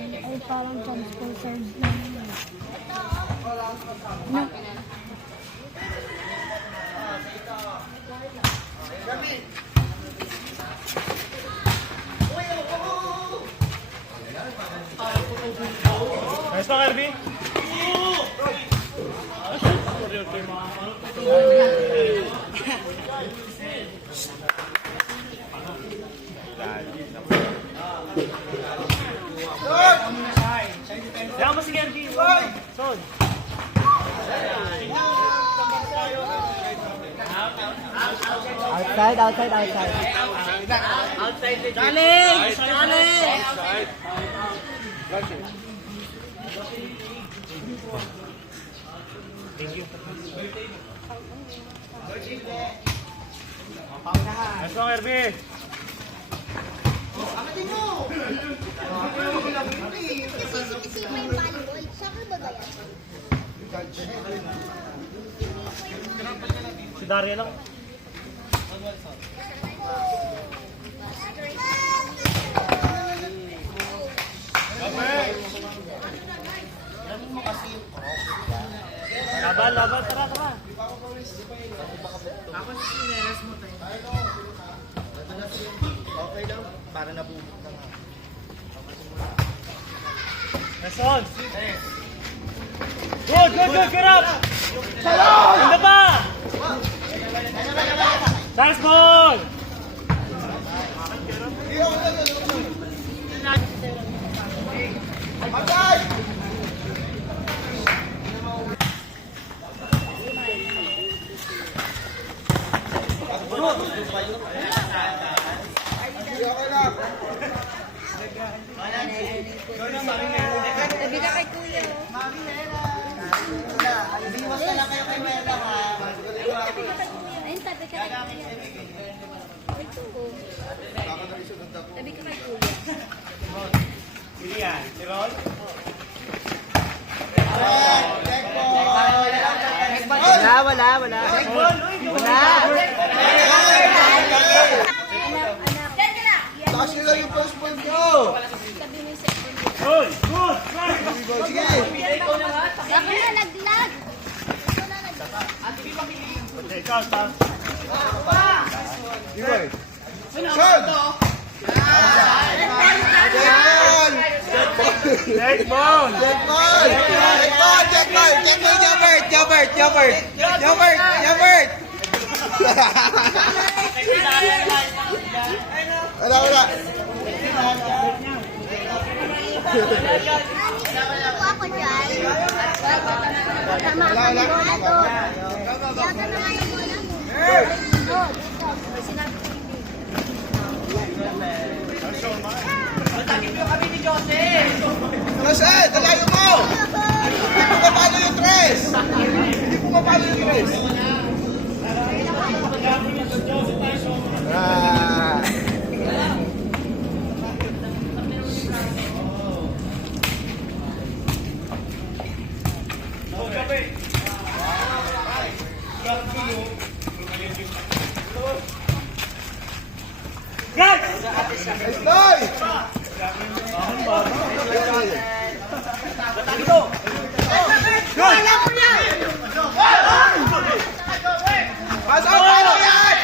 ay parang sponsored lang. No. Nice pa, Kirby. Diyan mo si Kirby. Son. Outside. Challenge! Challenge! Thank you. Nice pa, Kirby. Kasi may volleyball. Soccer ba yan? Si Daria lang. Laban, tara. Ako si Sinelas mo tayo. Okay lang, para nabubuk na nga. Nice one. Good, get up! Ganda pa! Nice ball! Tabi ka kay Kuya. Iwas na lang kayo kay Mela, ha? Tabi ka kay Kuya. Ayun, tabi ka kay Kuya. Ito. Tabi ka kay Kuya. Sino yan? Si Ron? Wala. Taas nila yung first point nyo! Tabi mo yung second. Good! Sige! Ako na naglag. Ikaw, stop. Iboy! Shot! Next ball! Check ball! Jobert! Wala. Ako dyan. Tama ka na bola to. Yaga na nga yung bola mo. Oh, dito. May sinabi ko hindi. Jose, dalayo mo! Hindi pumapalo yung tres! Nice boy! Pasok! Paano yan?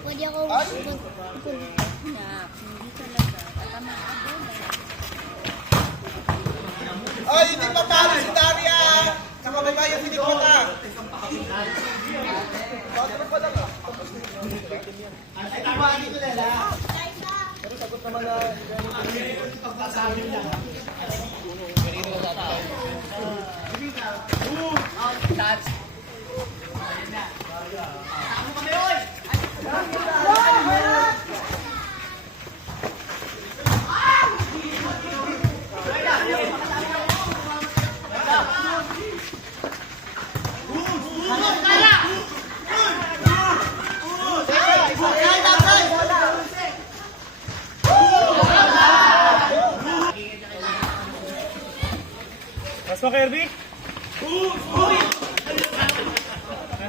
Pwede ako na hindi talaga. Tama ako. Ay, hindi pa palo si Daria! Sa kababayan, hindi pa ta! Ay, tama dito nila. Pero sagot naman na... Pagpasabi lang. Touch. Mas pa, Kirby? Nice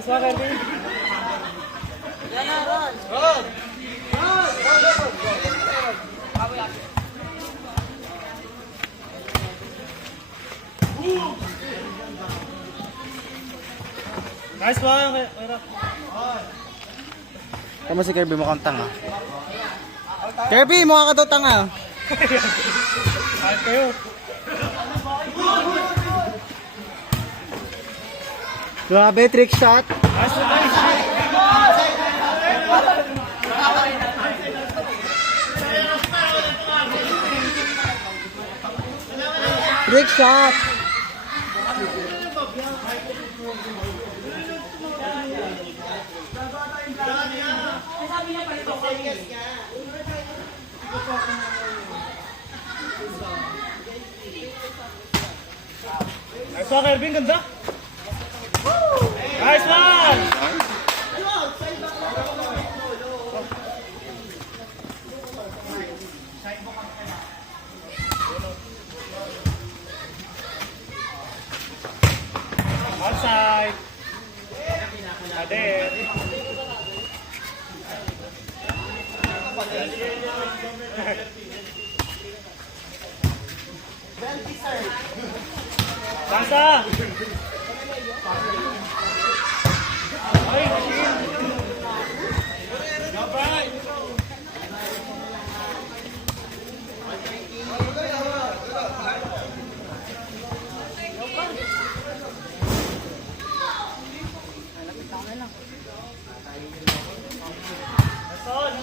one, Kirby. Run! Nice one, Kirby. Tama si Kirby mukhang tanga. Kirby, mukha ka daw tanga. Kahit kayo. Grabe, trick shot. Nice one, nice. Trick shot. Nice one, Kirby. Ang ganda. Nice one! Outside. Ade. Bangsa! Ay, shield! Kasan!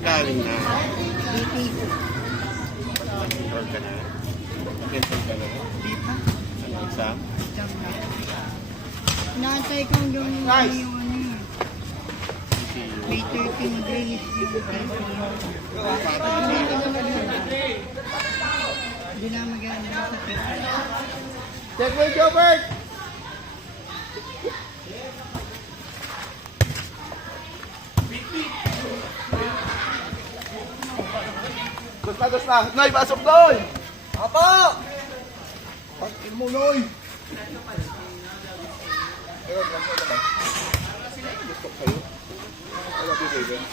Galing na. Or ka na. Cancel ka na. Ano exam? Inaantay ko yung Nice. yung ano yun. May 13 grades yung hindi na maganda sa paper. Check with Jobert! Dos na. Noy, pasok Noy! Apo! Pakin mo Noy! Gusto kayo? Wala bibigyan.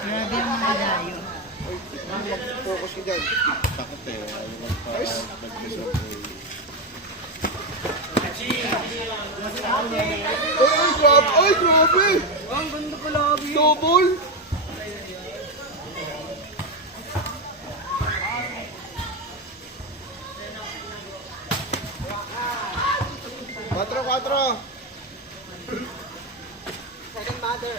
Grabe ang mga layo. Focus ka dyan. Takot eh. Nice. Ay, grabe! Ay, grabe! Ang ganda pala, double! Quatro. Second mother.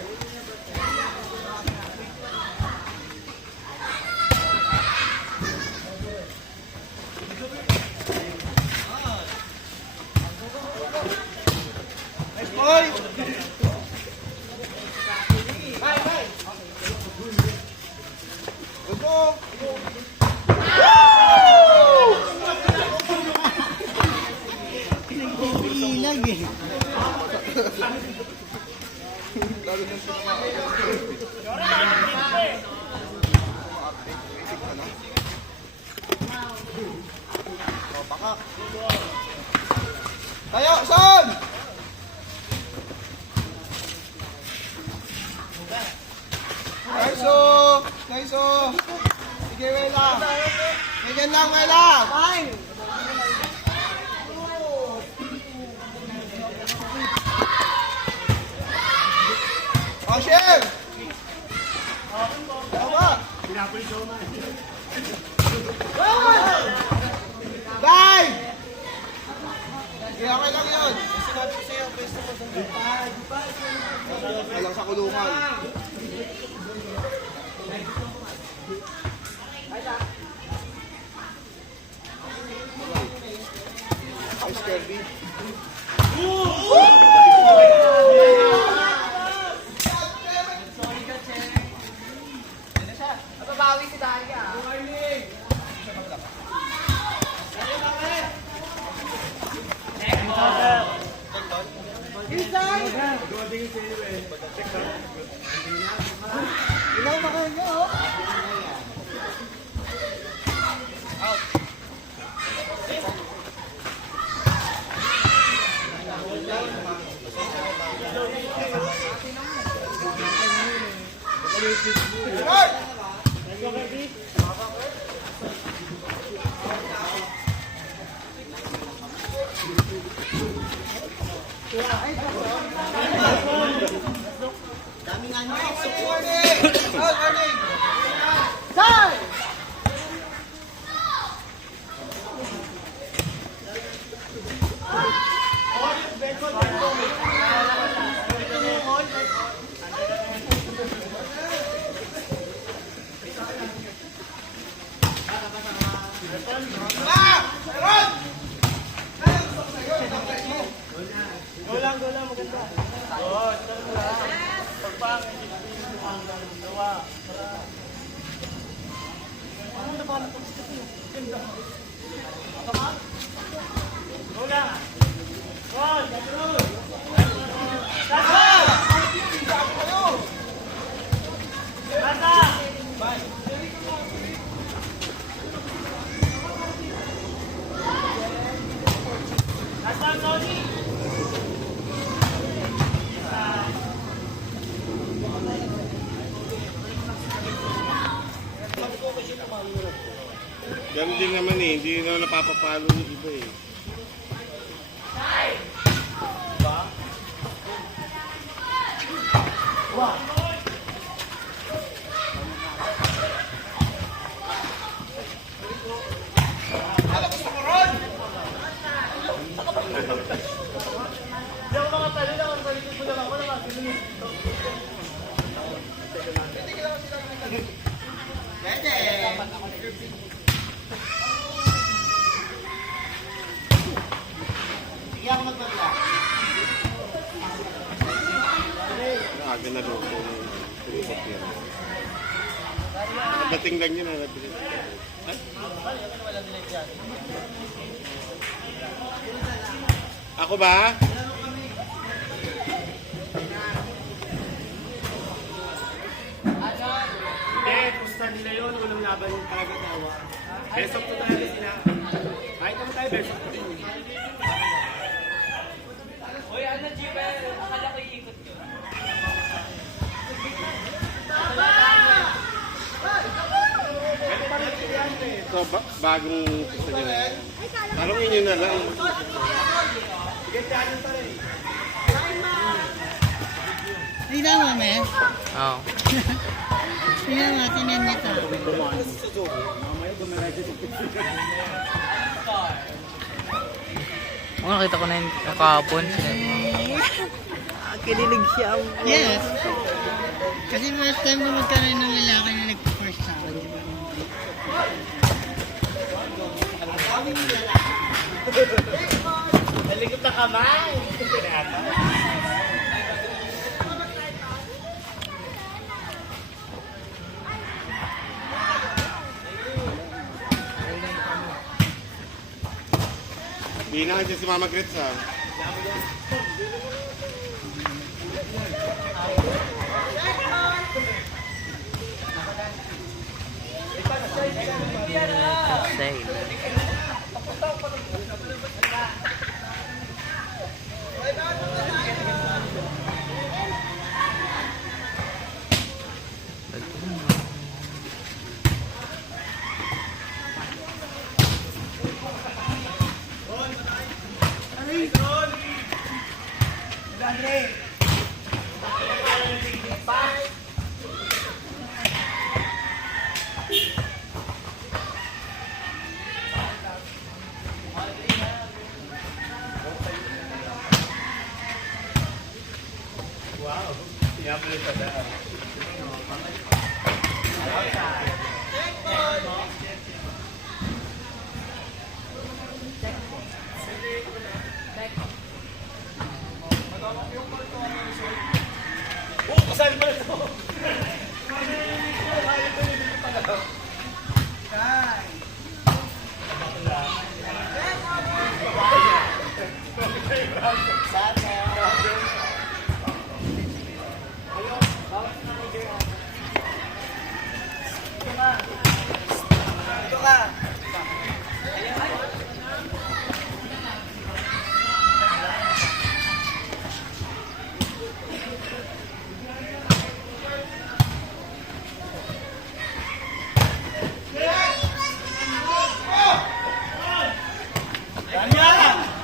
Nice boy! Let's go! Ilag eh. Tayo, son! Nice. Sige, Wela. Ganyan lang, Wela. Fine. Oh, share! Tama! Dive! Sige, okay lang yun. Sinabi ko sa'yo. Ice Kirby. Nababawi si Dalia. Ilaw na kayo nyo, oh. Daming ano. Sir! Ganun din naman eh, hindi na napapapalo ng iba eh. Aga na loko ng tripot yan. Nadating lang yun, nadating. Ako ba? Hindi, gusto nila yun. Walang laban yung talaga tawa. Best of 2 talaga sila. Kahit naman tayo, best of 2 din. Uy, ano, Jibel? Akala ko iikot yun. So, bagong gusto nyo na yan. Talungin nyo na lang. Tingnan mo, me. Oo. Tingnan mo, tingnan nito. Oo, nakita ko na yung kahapon. Kinilig siya. Yes. Kasi first time na magkaroon ng lalaki na nag-first sa akin. Di ba? Nalikot na kamay. Hindi na kasi si Mama Grits ha. Say.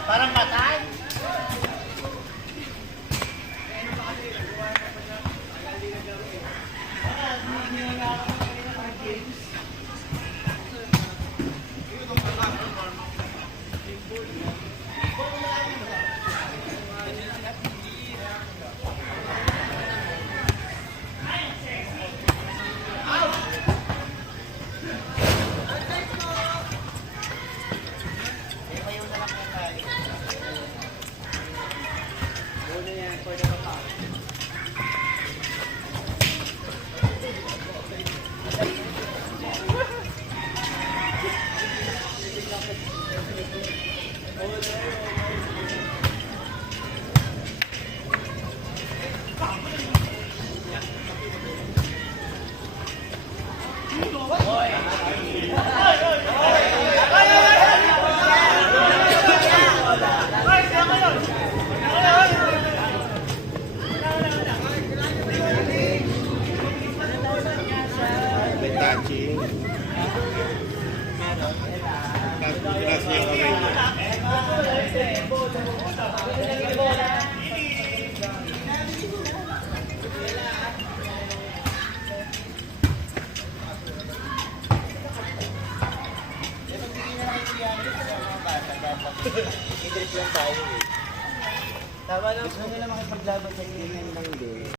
Parang patay. May touching. Pinas niya yung kamay niya. Tama lang, gusto nila makipaglaban sa ganyan lang din.